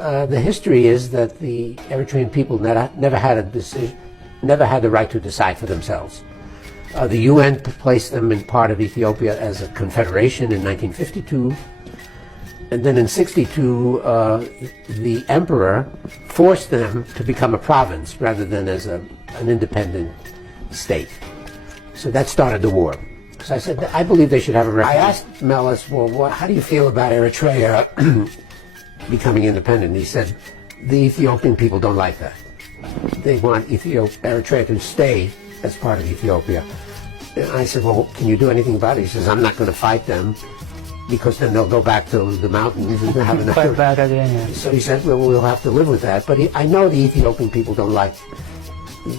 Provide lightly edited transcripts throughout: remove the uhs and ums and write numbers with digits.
The history is that the Eritrean people never had the right to decide for themselves. The UN placed them in part of Ethiopia as a confederation in 1952, and then in '62, the emperor forced them to become a province rather than as an independent state. So that started the war. So I said, I believe they should have a referendum. I asked Meles, well, how do you feel about Eritrea becoming independent? He said, the Ethiopian people don't like that. They want Eritrea to stay as part of Ethiopia. And I said, well, can you do anything about it? He says, I'm not going to fight them, because then they'll go back to the mountains and have another... Fight back again, yeah. So he said, well, we'll have to live with that. But I know the Ethiopian people don't like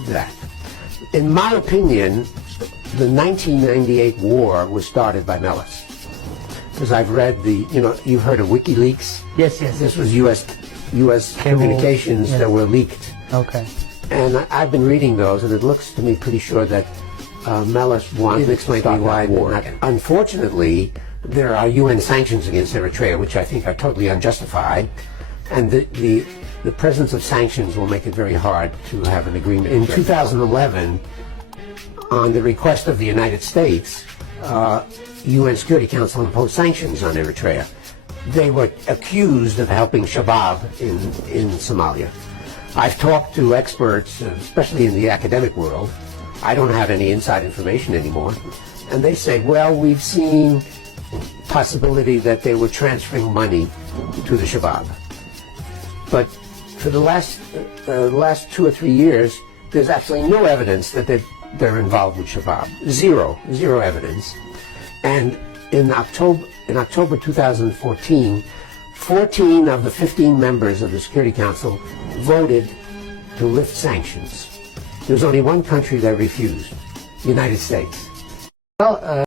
that. In my opinion, the 1998 war was started by Meles. Because I've read you've heard of WikiLeaks? Yes. This was U.S. communications that were leaked. Okay. And I've been reading those, and it looks to me pretty sure that Meles wanted to explain to me why war. Unfortunately, there are UN sanctions against Eritrea, which I think are totally unjustified, and the presence of sanctions will make it very hard to have an agreement. In 2011, on the request of the United States, UN Security Council imposed sanctions on Eritrea. They were accused of helping Shabab in Somalia. I've talked to experts, especially in the academic world. I don't have any inside information anymore. And they say, well, we've seen possibility that they were transferring money to the Shabab. But for the last 2 or 3 years, there's absolutely no evidence that they're involved with Shabab. Zero evidence. And in October 2014, 14 of the 15 members of the Security Council voted to lift sanctions. There was only one country that refused, the United States. Well,